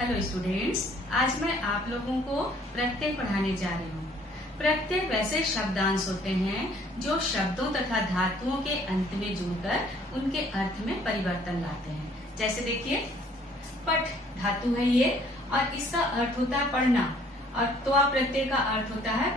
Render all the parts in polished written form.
Hello students, आज मैं आप लोगों को प्रत्यय पढ़ाने जा रही हूँ। प्रत्यय वैसे शब्दांश होते हैं जो शब्दों तथा धातुओं के अंत में जुड़कर उनके अर्थ में परिवर्तन लाते हैं। जैसे देखिए, पठ धातु है ये और इसका अर्थ होता है पढ़ना और त्वा प्रत्यय का अर्थ होता है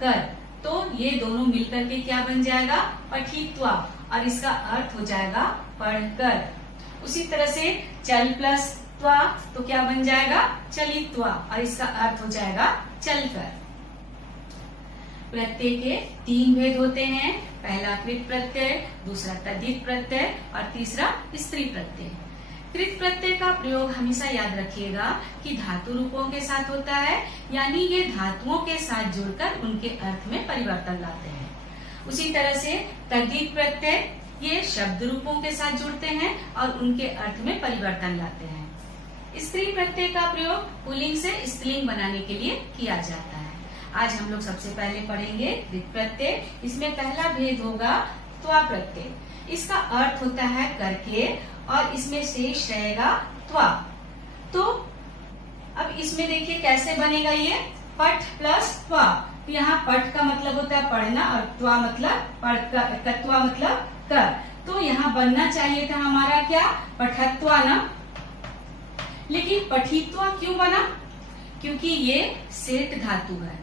कर। तो ये दोनों मिलकर के क्या बन जाएगा? पठित्वा, और इसका अर्थ हो जाएगा पढ़कर। उसी तरह से चल प्लस त्वा तो क्या बन जाएगा? चलित्वा, और इसका अर्थ हो जाएगा चलकर। प्रत्यय के तीन भेद होते हैं। पहला कृत प्रत्यय, दूसरा तद्धित प्रत्यय और तीसरा स्त्री प्रत्यय। कृत प्रत्यय का प्रयोग हमेशा याद रखिएगा कि धातु रूपों के साथ होता है, यानी ये धातुओं के साथ जुड़कर उनके अर्थ में परिवर्तन लाते हैं। उसी तरह से तद्धित प्रत्यय ये शब्द रूपों के साथ जुड़ते हैं और उनके अर्थ में परिवर्तन लाते हैं। स्त्री प्रत्यय का प्रयोग पुल्लिंग से स्त्रीलिंग बनाने के लिए किया जाता है। आज हम लोग सबसे पहले पढ़ेंगे कृत प्रत्यय। इसमें पहला भेद होगा त्वा प्रत्यय। इसका अर्थ होता है करके और इसमें शेष रहेगा त्वा। तो अब इसमें देखिए कैसे बनेगा ये पठ प्लस त्वा। तो यहाँ पठ का मतलब होता है पढ़ना और त्वा मतलब कत्वा मतलब कर। तो यहाँ बनना चाहिए था हमारा क्या? पठत्वा ना, लेकिन पठित्वा क्यों बना? क्योंकि ये सेठ धातु है।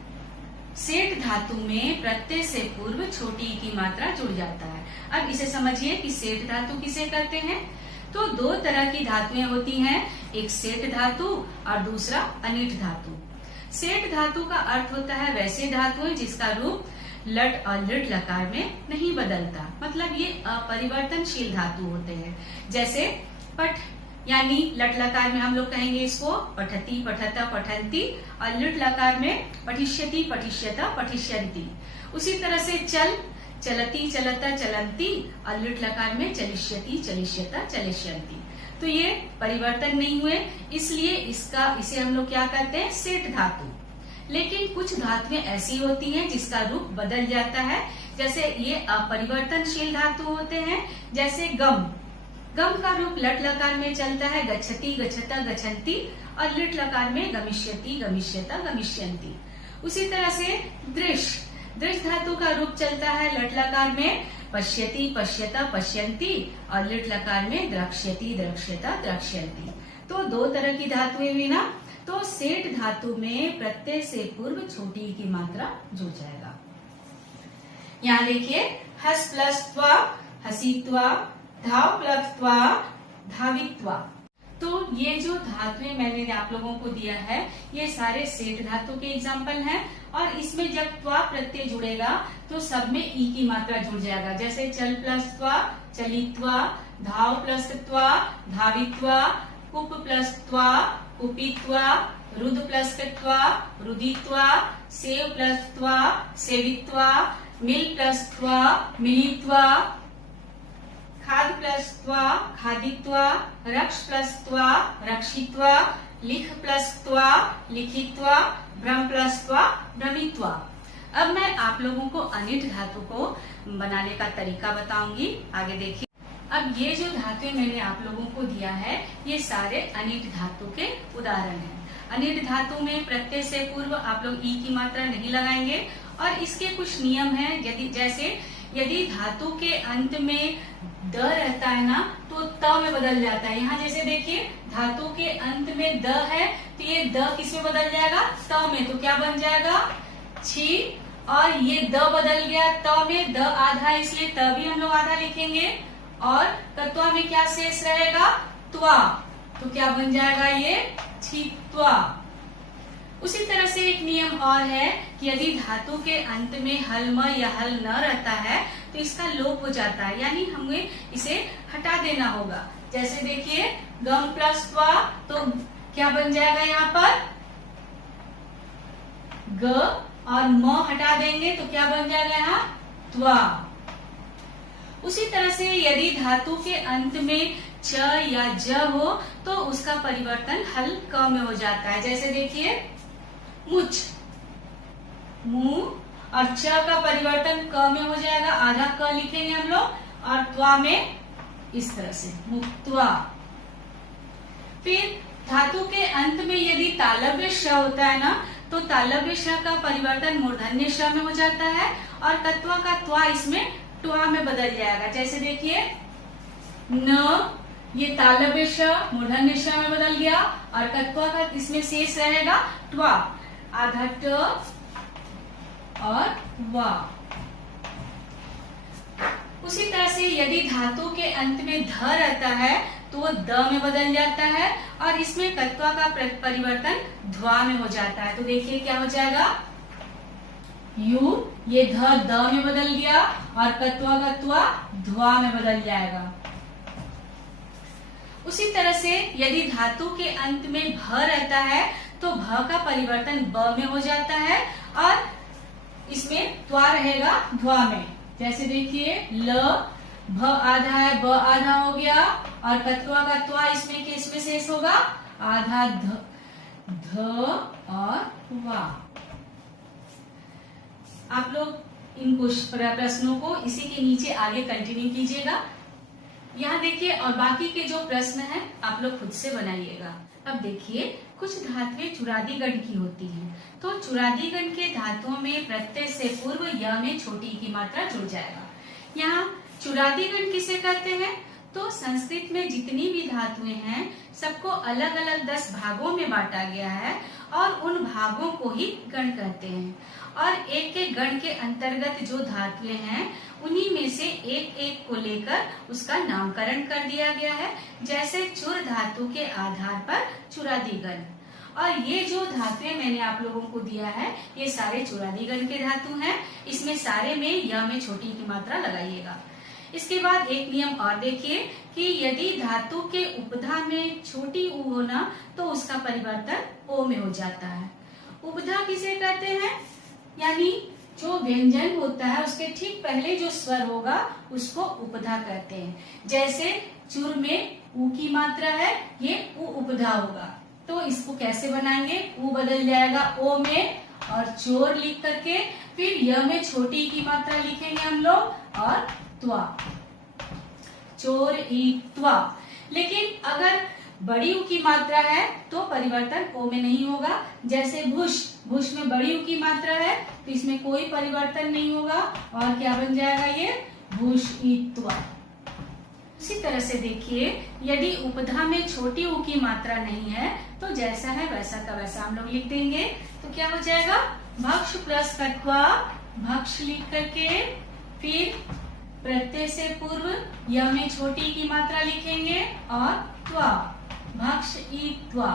सेठ धातु में प्रत्यय से पूर्व छोटी ई की मात्रा जुड़ जाता है। अब इसे समझिए कि सेठ धातु किसे कहते हैं। तो दो तरह की धातुएं होती हैं, एक सेठ धातु और दूसरा अनिट धातु। सेठ धातु का अर्थ होता है वैसे धातुएं जिसका रूप लट और लिट लकार में नहीं बदलता, मतलब ये अपरिवर्तनशील धातु होते हैं। जैसे पठ यानी लट लकार में हम लोग कहेंगे इसको पठती, पठता, पठंती, और लिट लकार में पठिष्यति, पठिष्यता, पठिष्यन्ति। उसी तरह से चल चलती, चलता, चलंती, और लिट लकार में चलिष्यति, चलिष्यता, चलिष्यन्ति। तो ये परिवर्तन नहीं हुए, इसलिए इसे हम लोग क्या कहते हैं? सेठ धातु। लेकिन कुछ धातुएं ऐसी होती हैं जिसका रूप बदल जाता है, जैसे ये अपरिवर्तनशील धातु होते हैं। जैसे गम, गम का रूप लट लकार में चलता है गच्छति, गच्छता, गच्छन्ति, और लिट लकार में गमिष्यति, गमिष्यता, गमिष्यन्ति। उसी तरह से दृश, दृश धातु का रूप चलता है लट लकार में पश्यति, पश्यता, पश्यन्ति, और लिट लकार में द्रक्ष्यति, द्रक्ष्यता, द्रक्ष्यन्ति। तो दो तरह की धातुएं हुई ना। तो सेठ धातु में प्रत्यय से पूर्व छोटी ई की मात्रा जुड़ जाएगा। यहाँ देखिए, हस प्लस त्वा हसीत्वा, धाव प्लस त्वा धावित्वा। तो ये जो धातुएं मैंने आप लोगों को दिया है ये सारे सेठ धातु के एग्जाम्पल हैं, और इसमें जब त्वा प्रत्यय जुड़ेगा तो सब में ई की मात्रा जुड़ जाएगा। जैसे चल प्लस त्वा चलित्वा, धाव प्लस त्वा धावित्वा, कुप प्लस त्वा कुपित्वा, रुद प्लस त्वा रुदित्वा, सेव प्लस त्वा सेवित्वा, मिल प्लस त्वा मिलित्वा, खाद प्लस त्वा खादित्वा, रक्ष प्लस त्वा रक्षित्वा, लिख प्लस त्वा लिखित्वा, भ्रम प्लस त्वा भ्रमित्वा। अब मैं आप लोगों को अनिट धातु को बनाने का तरीका बताऊंगी, आगे देखिए। अब ये जो धातुएं मैंने आप लोगों को दिया है ये सारे अनिट धातु के उदाहरण हैं। अनिट धातु में प्रत्यय से पूर्व आप लोग ई की मात्रा नहीं लगाएंगे, और इसके कुछ नियम हैं। यदि धातु के अंत में द रहता है ना तो त में बदल जाता है। यहाँ जैसे देखिए धातु के अंत में द है तो ये द किस में बदल जाएगा? त में। तो क्या बन जाएगा? छी, और ये द बदल गया त में, द आधा है इसलिए त भी हम लोग आधा लिखेंगे, और तत्वा में क्या शेष रहेगा? त्वा। तो क्या बन जाएगा? ये छित्वा। उसी तरह से एक नियम और है कि यदि धातु के अंत में हल म या हल न रहता है तो इसका लोप हो जाता है, यानी हमें इसे हटा देना होगा। जैसे देखिए गम प्लस त्वा, तो क्या बन जाएगा? यहाँ पर ग और म हटा देंगे तो क्या बन जाएगा? यहाँ त्वा। उसी तरह से यदि धातु के अंत में च या ज हो तो उसका परिवर्तन हल क में हो जाता है। जैसे देखिए मुच, मुंह, और च का परिवर्तन क में हो जाएगा, आधा क लिखेंगे हम लोग, और त्वा में इस तरह से मुक्त्वा। फिर धातु के अंत में यदि तालव्य श होता है ना, तो तालव्य श का परिवर्तन मूर्धन्य श में हो जाता है और कत्वा का त्वा इसमें ट्वा में बदल जाएगा। जैसे देखिए न, ये तालव्य श मूर्धन्य श में बदल गया और कत्वा का इसमें शेष रहेगा ट्वा, आधा ट और वा। उसी तरह से यदि धातु के अंत में ध रहता है तो वो द में बदल जाता है और इसमें कत्वा का परिवर्तन ध्वा में हो जाता है। तो देखिए क्या हो जाएगा, यू, ये ध द में बदल गया और कत्वा का त्वा ध्वा में बदल जाएगा। उसी तरह से यदि धातु के अंत में भ रहता है तो भ का परिवर्तन ब में हो जाता है और इसमें त्वा रहेगा ध्वा में। जैसे देखिए ल, भ आधा है, ब आधा हो गया और कत्वा का त्वा इसमें किस में शेष होगा, आधा ध और वा। आप लोग इन प्रश्नों को इसी के नीचे आगे कंटिन्यू कीजिएगा। यहाँ देखिए और बाकी के जो प्रश्न हैं आप लोग खुद से बनाइएगा। अब देखिए कुछ धातुएं चुरादी गण की होती हैं, तो चुरादी गण के धातुओं में प्रत्यय से पूर्व य में छोटी की मात्रा जुड़ जाएगा। यहाँ चुरादी गण किसे कहते हैं, तो संस्कृत में जितनी भी धातुएं हैं सबको अलग अलग 10 भागों में बांटा गया है और उन भागों को ही गण कहते हैं और एक एक गण के अंतर्गत जो धातुएं हैं उन्हीं में से एक एक को लेकर उसका नामकरण कर दिया गया है। जैसे चुर धातु के आधार पर चुरादी गण, और ये जो धातुएं मैंने आप लोगों को दिया है ये सारे चुरादी गण के धातु हैं। इसमें सारे में य में छोटी की मात्रा लगाइएगा। इसके बाद एक नियम और देखिए कि यदि धातु के उपधा में छोटी ऊ होना तो उसका परिवर्तन ओ में हो जाता है। उपधा किसे कहते हैं, यानी जो व्यंजन होता है उसके ठीक पहले जो स्वर होगा उसको उपधा कहते हैं। जैसे चुर में ऊ की मात्रा है, ये ऊ उपधा होगा। तो इसको कैसे बनाएंगे, ऊ बदल जाएगा ओ में और चोर लिख करके फिर य में छोटी की मात्रा लिखेंगे हम लोग और त्वा, चोर ई त्वा। लेकिन अगर बड़ी ऊ की मात्रा है तो परिवर्तन ओ में नहीं होगा। जैसे भुष, भुष में बड़ी ऊ की मात्रा है तो इसमें कोई परिवर्तन नहीं होगा और क्या बन जाएगा, ये भुष ई त्वा। उसी तरह से देखिए यदि उपधा में छोटी ऊ की मात्रा नहीं है तो जैसा है वैसा का वैसा हम लोग लिख देंगे। तो क्या हो जाएगा, भक्ष प्लस कत्वा, भक्ष लिख करके फिर प्रत्यय से पूर्व य में छोटी की मात्रा लिखेंगे और त्वा, भक्ष ई त्वा।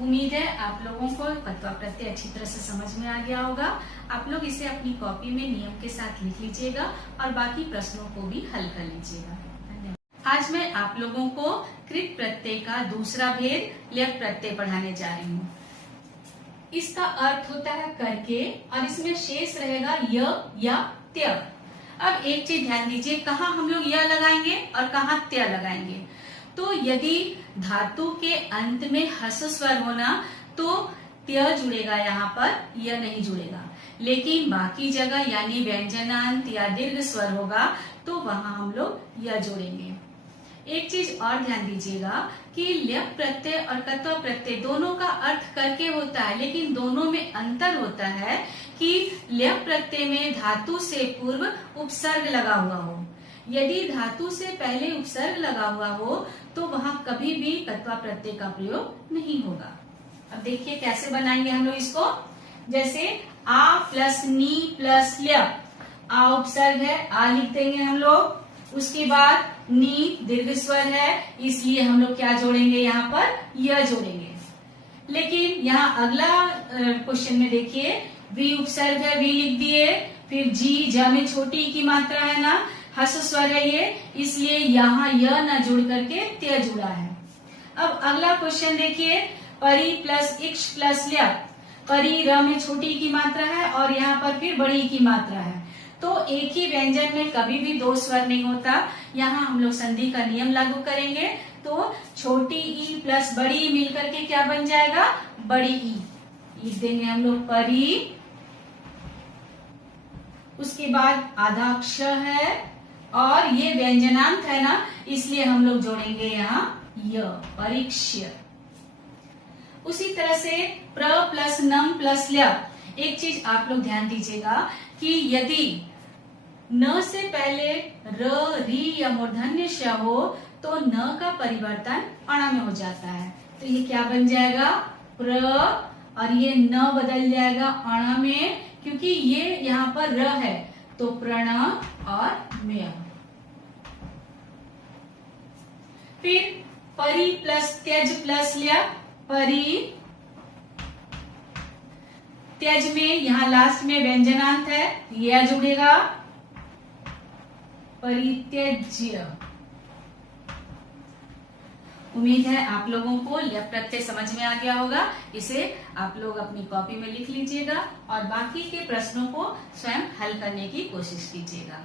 उम्मीद है आप लोगों को कत्वा प्रत्यय अच्छी तरह से समझ में आ गया होगा। आप लोग इसे अपनी कॉपी में नियम के साथ लिख लीजिएगा और बाकी प्रश्नों को भी हल कर लीजिएगा। धन्यवाद। आज मैं आप लोगों को कृत प्रत्यय का दूसरा भेद ल्यप प्रत्यय पढ़ाने जा रही हूँ। इसका अर्थ होता है करके और इसमें शेष रहेगा य या त्य। अब एक चीज ध्यान दीजिए, कहाँ हम लोग य लगाएंगे और कहाँ त्य लगाएंगे। तो यदि धातु के अंत में हस स्वर होना तो त्य जुड़ेगा, यहाँ पर य नहीं जुड़ेगा। लेकिन बाकी जगह यानी व्यंजनांत या दीर्घ स्वर होगा तो वहां हम लोग य जोड़ेंगे। एक चीज और ध्यान दीजिएगा कि ल्यप प्रत्यय और कत्वा प्रत्यय दोनों का अर्थ करके होता है, लेकिन दोनों में अंतर होता है कि ल्यप प्रत्यय में धातु से पूर्व उपसर्ग लगा हुआ हो। यदि धातु से पहले उपसर्ग लगा हुआ हो तो वहां कभी भी कत्वा प्रत्यय का प्रयोग नहीं होगा। अब देखिए कैसे बनाएंगे हम लोग इसको। जैसे आ प्लस नी प्लस ल्यप, आ उपसर्ग है, आ लिख देंगे हम लोग। उसके बाद नी दीर्घ स्वर है इसलिए हम लोग क्या जोड़ेंगे, यहाँ पर य जोड़ेंगे। लेकिन यहाँ अगला क्वेश्चन में देखिए वी उपसर्ग है, वी लिख दिए। फिर जी, ज में छोटी की मात्रा है ना, हस स्वर है ये, इसलिए यहाँ य न जुड़ करके त्य जुड़ा है। अब अगला क्वेश्चन देखिए, परी प्लस इक्ष प्लस ल्यप। परी र में छोटी की मात्रा है और यहाँ पर फिर बड़ी की मात्रा है, तो एक ही व्यंजन में कभी भी दो स्वर नहीं होता। यहाँ हम लोग संधि का नियम लागू करेंगे तो छोटी ई प्लस बड़ी ई मिलकर के क्या बन जाएगा, बड़ी ई लिख देंगे हम लोग परी। उसके बाद आधा अक्ष है और ये व्यंजनांत है ना, इसलिए हम लोग जोड़ेंगे यहाँ य, परीक्ष्य। उसी तरह से प्र प्लस नम प्लस ल्य। एक चीज आप लोग ध्यान दीजिएगा कि यदि न से पहले र, री या मूर्धन्य श हो तो न का परिवर्तन अणा में हो जाता है। तो ये क्या बन जाएगा? प्र, और ये न बदल जाएगा अणा में, क्योंकि ये यहाँ पर र है तो प्रण और मेय। फिर परि प्लस त्यज प्लस ल्य, परि। त्यज में यहाँ लास्ट में व्यंजनांत है, यह जुड़ेगा, परित्यज्य। उम्मीद है आप लोगों को ल्य प्रत्यय समझ में आ गया होगा। इसे आप लोग अपनी कॉपी में लिख लीजिएगा और बाकी के प्रश्नों को स्वयं हल करने की कोशिश कीजिएगा।